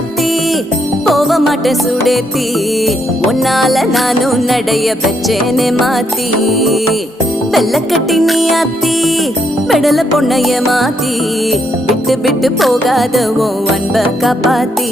அத்தி போக மாட்டேன் சுடேத்தி உன்னால நானும் நடைய பெச்சேனே மாத்தி வெள்ளக்கட்டி நீ அத்தி பெடல பொண்ணைய மாத்தி விட்டு விட்டு போகாத உன் அன்ப காப்பாத்தி